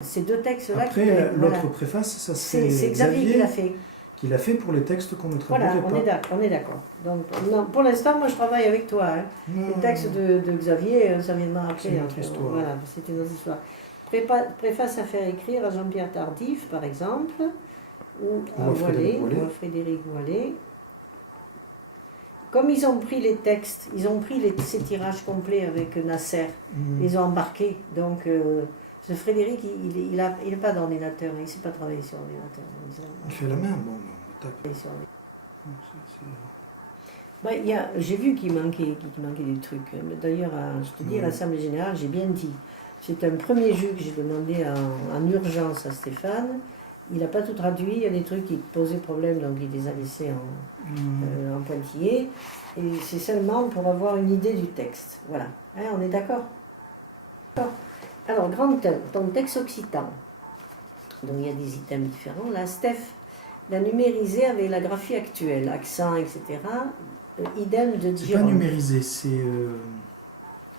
Ces deux textes-là... Après, l'autre préface, ça c'est Xavier qui l'a fait. Qui l'a fait pour les textes qu'on ne traduirait pas. Voilà, on est d'accord. Donc, non, pour l'instant, moi je travaille avec toi. Hein. Les textes de Xavier, ça viendra après. C'est une autre histoire. Voilà, c'est une autre histoire. Préface à faire écrire à Jean-Pierre Tardif, par exemple, ou à Frédéric Wallet. Comme ils ont pris les textes, ils ont pris ces tirages complets avec Nasser, ils ont embarqué. Donc, ce Frédéric, il n'a pas d'ordinateur, il ne sait pas travailler sur ordinateur. Il fait la main, bon, tape. J'ai vu qu'il manquait des trucs. D'ailleurs, je te dis, à l'Assemblée Générale, j'ai bien dit. C'est un premier jus que j'ai demandé en urgence à Stéphane. Il n'a pas tout traduit, il y a des trucs qui posaient problème, donc il les a laissés en pointillé. Et c'est seulement pour avoir une idée du texte. Voilà. Hein, on est d'accord? Alors, grand 1, ton texte occitan. Donc il y a des items différents. Là, Steph l'a numérisé avec la graphie actuelle, accent, etc. Idem de Giron. C'est pas numérisé, c'est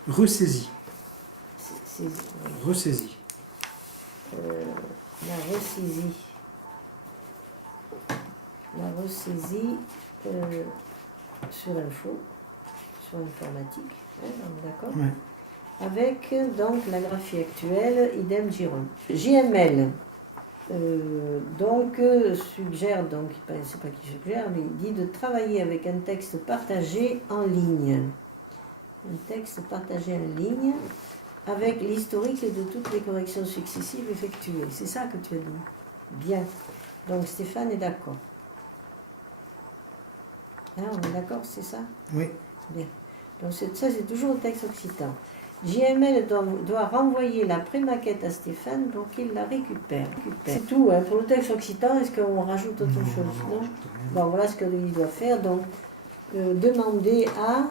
ressaisi. Ressaisi. La ressaisie sur info, sur informatique, hein, d'accord, ouais. Avec donc la graphie actuelle, idem Giron. JML, suggère, donc c'est pas qui suggère, mais il dit de travailler avec un texte partagé en ligne. Un texte partagé en ligne avec l'historique de toutes les corrections successives effectuées. C'est ça que tu as dit. Bien. Donc Stéphane est d'accord. Hein, on est d'accord, c'est ça? Oui. Bien. Donc ça, c'est toujours le texte occitan. JML doit renvoyer la prémaquette à Stéphane pour qu'il la récupère. C'est tout. Hein. Pour le texte occitan, est-ce qu'on rajoute autre chose? Non. Bon, voilà ce qu'il doit faire. Donc, demander à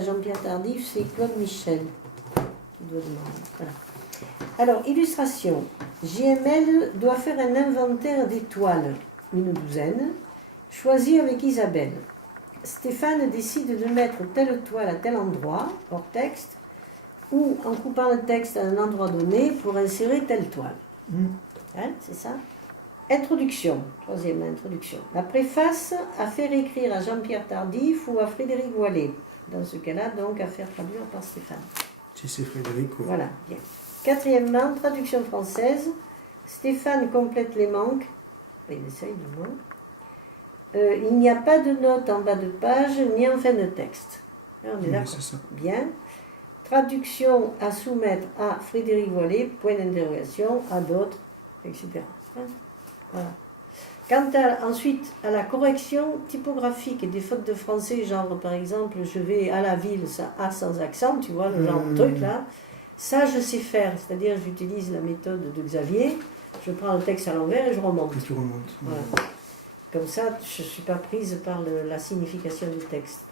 Jean-Pierre Tardif, c'est Claude Michel qui doit demander. Voilà. Alors, illustration. JML doit faire un inventaire d'étoiles, une douzaine, choisi avec Isabelle. Stéphane décide de mettre telle toile à tel endroit, hors texte, ou en coupant le texte à un endroit donné pour insérer telle toile. Hein, c'est ça? Introduction, troisième introduction. La préface à faire écrire à Jean-Pierre Tardif ou à Frédéric Wallet. Dans ce cas-là, donc, à faire traduire par Stéphane. Si c'est Frédéric, oui. Voilà, bien. Quatrièmement, traduction française. Stéphane complète les manques. Il essaye du moins. Il n'y a pas de note en bas de page, ni en fin de texte. On est d'accord. Bien. Traduction à soumettre à Frédéric Wallet, point d'interrogation, à d'autres, etc. Voilà. Quant ensuite à la correction typographique des fautes de français, genre par exemple, je vais à la ville, ça A sans accent, tu vois, le genre de truc là, ça je sais faire, c'est-à-dire j'utilise la méthode de Xavier, je prends le texte à l'envers et je remonte. Et tu remontes. Voilà. Comme ça, je ne suis pas prise par la signification du texte.